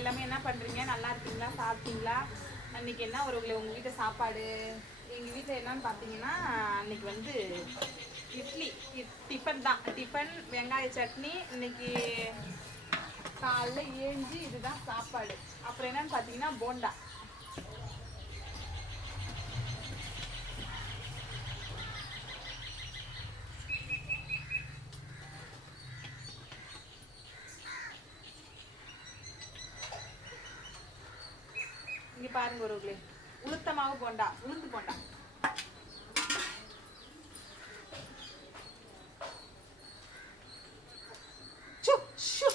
எல்லாமே என்ன பண்ணுறீங்க நல்லா இருக்கீங்களா? சாப்பிட்டீங்களா? அன்னைக்கு என்ன உறவுகளை உங்கள் வீட்டு சாப்பாடு? எங்கள் வீட்டில் என்னன்னு பார்த்தீங்கன்னா அன்னைக்கு வந்து இட்லி. டிஃபன் தான். டிஃபன் வெங்காய சட்னி இன்னைக்கு காலைல ஏஞ்சி இதுதான் சாப்பாடு. அப்புறம் என்னன்னு பார்த்தீங்கன்னா போண்டா. பாருங்க ஒருவர்களே உளுத்தமாவு போண்டா உளுந்து போண்டா சு, ஷு.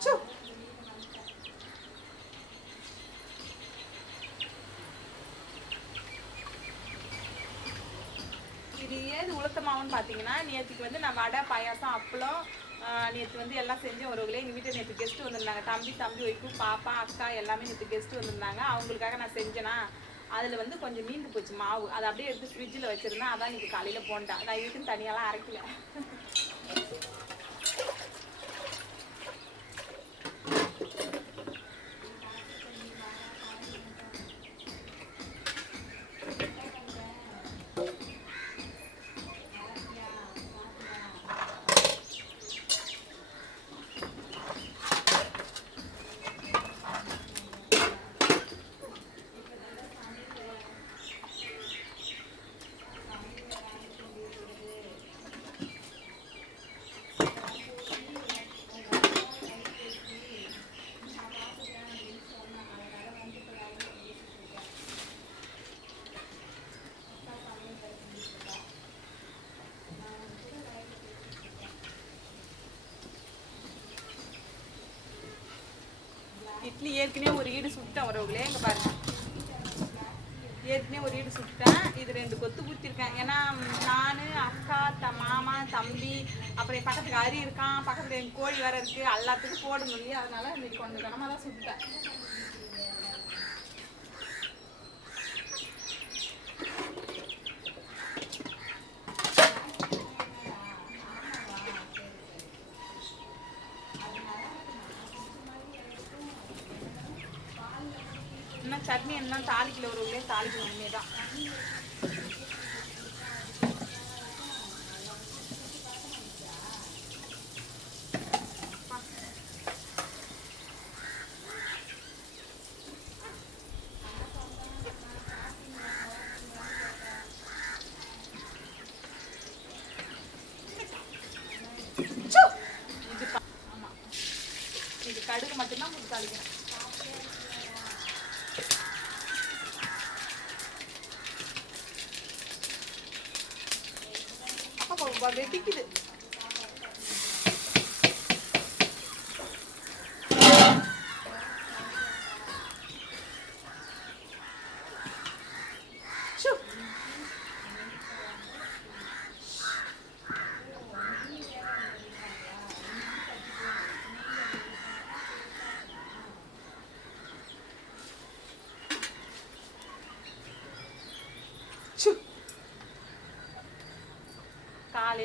சு. இது ஏது உளுத்த மாவுன்னு பார்த்தீங்கன்னா நேற்றுக்கு வந்து நான் வடை பாயாசம் அப்பளம் நேற்று வந்து எல்லாம் செஞ்சு ஒருவங்களே எங்கள் வீட்டில் நேற்று கெஸ்ட்டு வந்திருந்தாங்க. தம்பி தம்பி ஒய்ஃபு பாப்பா அக்கா எல்லாமே நேற்று கெஸ்ட்டு வந்திருந்தாங்க. அவங்களுக்காக நான் செஞ்சேனா அதில் வந்து கொஞ்சம் மீந்து போச்சு மாவு. அதை அப்படியே எடுத்து ஃப்ரிட்ஜில் வச்சுருந்தேன். அதான் இன்றைக்கி காலையில் போண்டா. நான் இதுக்குன்னு தனியாலாம் அரைக்கல. இட்லி ஏற்கனவே ஒரு ஈடு சுட்டேன் உறவுகளே இங்கே பாருங்க. ஏற்கனவே ஒரு ஈடு சுட்டேன் இது ரெண்டு கொத்து ஊற்றிருக்கேன் ஏன்னா நான் அக்கா த மாமா தம்பி அப்புறம் பக்கத்துக்கு அரி இருக்கான் பக்கத்தில் என் கோழி வேற இருக்கு எல்லாத்துக்கும் போடணும் இல்லையா அதனால இன்னைக்கு கொஞ்சம் கனமாக தான் சுட்டேன் இன்னும் சட்னி எல்லாம் தாளிக்கல ஒரு உள்ளே தாளிக்கணும் இனிமே தான் இது கடுகு மட்டும்தான் போட்டு தாளிக்கணும். あげてきて。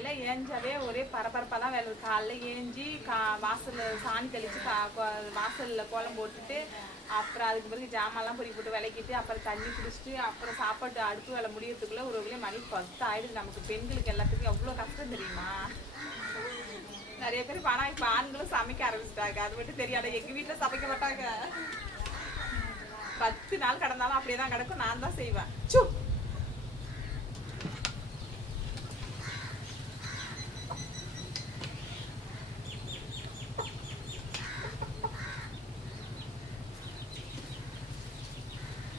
காலையில் ஏஞ்சாலே ஒரே பரபரப்பாக தான் வேலை காலைல ஏஞ்சி கா வாசலில் சாணி தெளித்து கா வாசலில் கோலம் போட்டுட்டு அப்புறம் அதுக்கு பிறகு ஜாமான்லாம் பொறி போட்டு விளக்கிட்டு அப்புறம் தண்ணி குடிச்சிட்டு அப்புறம் சாப்பாட்டு அடுப்பு வேலை முடியறதுக்குள்ளே ஒரு வழியாக மணி பத்து ஆயிடுது நமக்கு பெண்களுக்கு எல்லாத்துக்கும் எவ்வளோ கஷ்டம் தெரியுமா? நிறைய பேர் ஆனால் இப்போ ஆண்களும் சமைக்க ஆரம்பிச்சிட்டாங்க. அது மட்டும் தெரியாது? எங்கள் வீட்டில் சமைக்க மாட்டாங்க. பத்து நாள் கடந்தாலும் அப்படியே தான் கிடக்கும். நான் தான் செய்வேன். சூ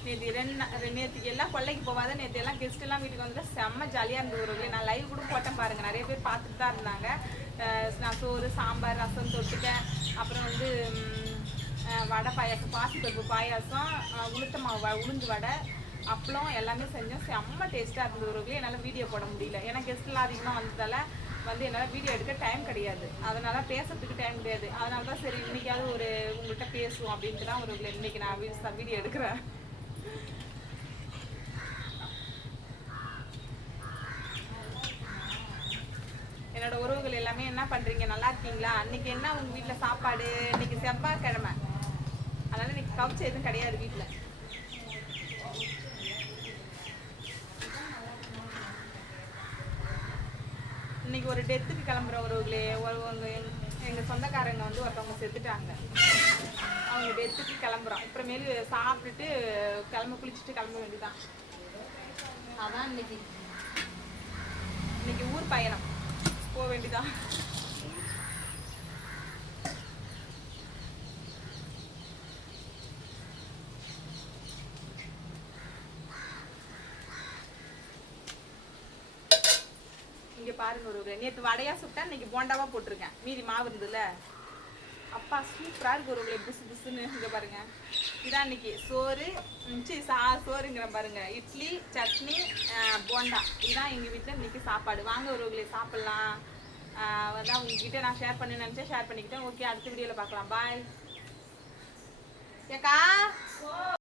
நேற்று ரெண்டு நா- நேற்றுக்கு எல்லாம் கொல்லைக்கு போகாத நேற்று எல்லாம் கெஸ்ட் எல்லாம் வீட்டுக்கு வந்து செம்ம ஜாலியாக இருந்தது ஒரு நான் லைவ் கூட போட்டேன் பாருங்க. நிறைய பேர் பார்த்துட்டு தான் இருந்தாங்க. நான் சோறு சாம்பார் ரசம் தொட்டுட்டேன். அப்புறம் வந்து வடை பாயாசம் பாசிப்பருப்பு பாயாசம் உளுத்த மாவு உளுந்து வடை அப்பளம் எல்லாமே செஞ்சோம். செம்ம டேஸ்ட்டாக இருந்தது ஒரு என்னால் வீடியோ போட முடியல. ஏன்னா கெஸ்ட்லாம் அதிகமாக வந்ததால் வந்து என்னால் வீடியோ எடுக்க டைம் கிடையாது. அதனால் பேசுறதுக்கு டைம் கிடையாது. அதனால தான் சரி இன்னைக்காவது ஒரு உங்கள்கிட்ட பேசுவோம் அப்படின்ட்டு தான் ஒரு இன்னைக்கு நான் வீடியோ எடுக்கிறேன். என்னோட உறவுகள் எல்லாமே என்ன பண்றீங்க? நல்லா இருக்கீங்களா? அன்னைக்கு என்ன உங்க வீட்டுல சாப்பாடு? இன்னைக்கு செவ்வாய்க்கிழமை. அதனால இன்னைக்கு கவுச்சு எதுவும் கிடையாது வீட்டுல இன்னைக்கு ஒரு டெத்துக்கு கிளம்புற உறவுகளே ஒரு எங்க சொந்தக்காரங்க வந்து ஒருத்தவங்க செத்துட்டாங்க. அவங்க எடுத்துட்டு கிளம்புறோம். அப்புறமேலு சாப்பிட்டுட்டு கிளம்ப குளிச்சுட்டு கிளம்ப வேண்டியதான் அதான் இன்னைக்கு. இன்னைக்கு ஊர் பயணம். போக வேண்டியதான் இங்க பாருங்க ஒரு நேத்து வடையா சுட்டா இன்னைக்கு போண்டாவா போட்டிருக்கேன். மீதி மாவு இருந்ததுல. அப்பா சூப்பராக இருக்கு ஒரு புசு புசுன்னு இங்கே பாருங்க. இதான் இன்னைக்கு சோறு சி சா சோறுங்கிற பாருங்க. இட்லி சட்னி போண்டா. இதுதான் எங்கள் வீட்டில் இன்னைக்கு சாப்பாடு. வாங்க ஒரு சாப்பிடலாம். சாப்பிட்லாம் அதான் உங்ககிட்ட நான் ஷேர் பண்ணி நினச்சேன். ஷேர் பண்ணிக்கிட்டேன். ஓகே அடுத்த வீடியோவில் பார்க்கலாம். பாய் ஏக்கா?